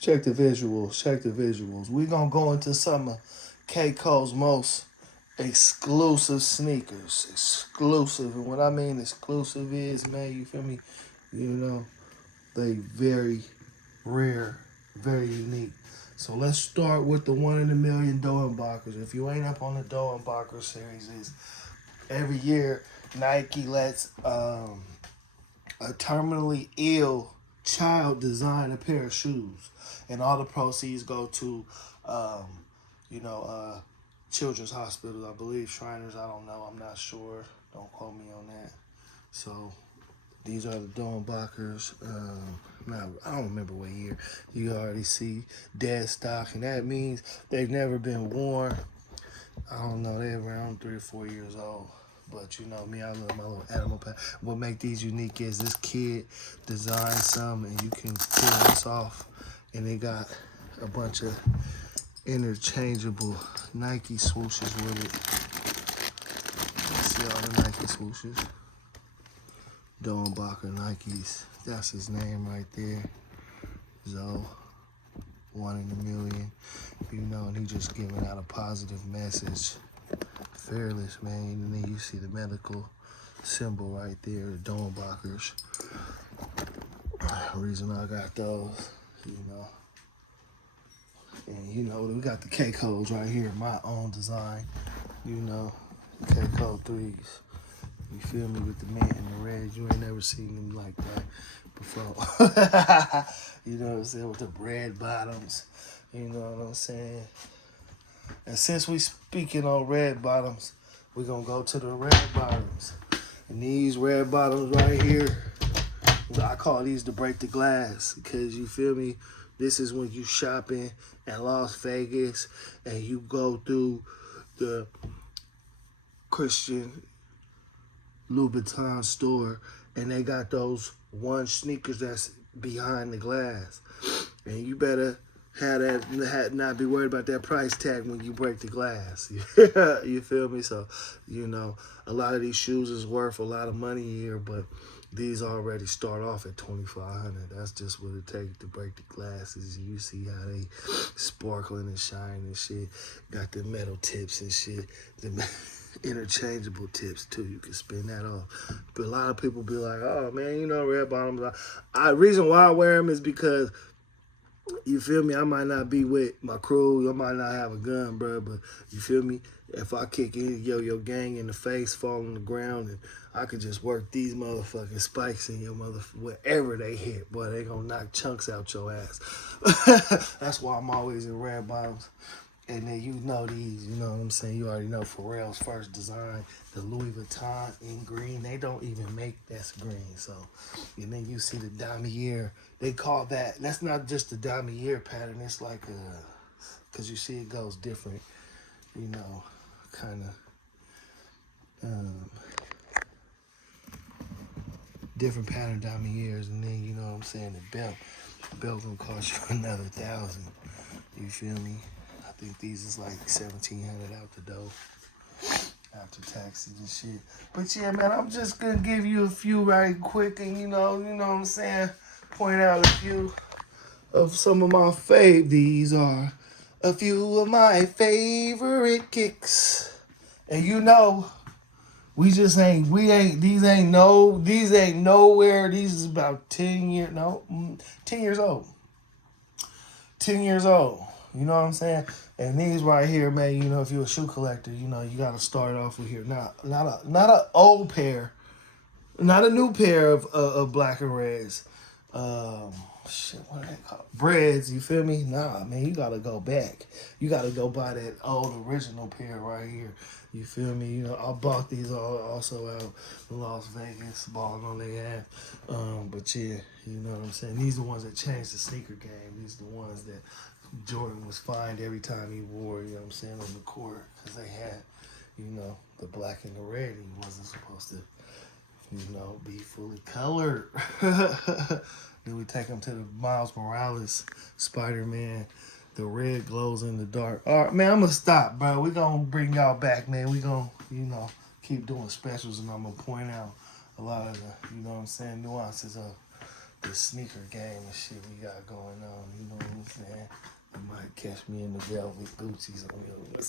Check the visuals. Check the visuals. We gonna go into some of K-Co's most exclusive sneakers. Exclusive. And what I mean exclusive is, man, you feel me? You know, they very rare, very unique. So let's start with the one in a million Doenbachers. If you ain't up on the Doenbacher series, is every year Nike lets a terminally ill child design a pair of shoes, and all the proceeds go to, um, you know, children's hospitals. I believe Shriners. I don't know. I'm not sure. Don't quote me on that. So these are the Dornbachers. Now I don't remember what year. You already see dead stock, and that means they've never been worn. I don't know. They're around 3 or 4 years old. But you know me, I love my little animal pad. What make these unique is this kid designed some, and you can peel this off, and they got a bunch of interchangeable Nike swooshes with it. You see all the Nike swooshes. Dornbacher Nikes. That's his name right there. Zoe. One in a million. You know, and he just giving out a positive message. Fearless, man. And then you see the medical symbol right there, the Dornbachers. Reason I got those, you know. And you know, we got the K-Codes right here, my own design. You know, K-Code 3s. You feel me, with the man in the red? You ain't never seen them like that before. You know what I'm saying? With the red bottoms. You know what I'm saying? And since we speaking on red bottoms, we're gonna go to the red bottoms. And these red bottoms right here, I call these to break the glass, because you feel me? This is when you shopping at Las Vegas and you go through the Christian Louboutin store, and they got those one sneakers that's behind the glass, and you better have that, not be worried about that price tag when you break the glass. You feel me? So, you know, a lot of these shoes is worth a lot of money here, but these already start off at $2,500. That's just what it takes to break the glasses. You see how they sparkling and shine and shit. Got the metal tips and shit. The interchangeable tips too. You can spin that off. But a lot of people be like, "Oh man, you know, red bottoms." Reason why I wear them is because, you feel me, I might not be with my crew, I might not have a gun, bro, but you feel me, if I kick your gang in the face, fall on the ground, and I could just work these motherfucking spikes in your wherever they hit, boy, they gonna knock chunks out your ass. That's why I'm always in red bottoms. And then you know these, you know what I'm saying? You already know Pharrell's first design, the Louis Vuitton in green. They don't even make that's green. So, and then you see the damier. They call that's not just the damier pattern. It's like because you see it goes different, you know, kind of different pattern damiers. And then, you know what I'm saying, the belt gonna cost you another 1,000. You feel me? I think these is like 1,700 out the door after taxes and shit. But yeah, man, I'm just gonna give you a few right quick, and you know what I'm saying, point out a few of some of my These are a few of my favorite kicks, and you know, these ain't nowhere. These is about 10 years old. 10 years old. You know what I'm saying? And these right here, man, you know, if you're a shoe collector, you know, you got to start off with here. Not a old pair, not a new pair of black and reds. Shit, what are they called? Breads, you feel me? Nah, man, you got to go back. You got to go buy that old original pair right here. You feel me? You know, I bought these also out in Las Vegas, balling on their ass. But yeah, you know what I'm saying? These are the ones that changed the sneaker game. These are the ones that Jordan was fined every time he wore, you know what I'm saying, on the court. Because they had, you know, the black and the red. And he wasn't supposed to, you know, be fully colored. Then we take them to the Miles Morales Spider-Man. The red glows in the dark. All right, man, I'm going to stop, bro. We're going to bring y'all back, man. We're going to, you know, keep doing specials, and I'm going to point out a lot of the, you know what I'm saying, nuances of the sneaker game and shit we got going on. You know what I'm saying? You might catch me in the velvet Gucci's on your